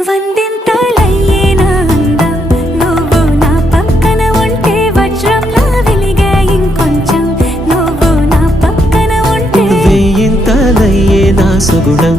వందింతలయ్యేనా అందం నువ్వు నా పక్కన ఉంటే వజ్రంలా వెలిగే ఇంకొంచెం నువ్వు నా పక్కన ఉంటే వేయింతలయ్యేనా సుగుణం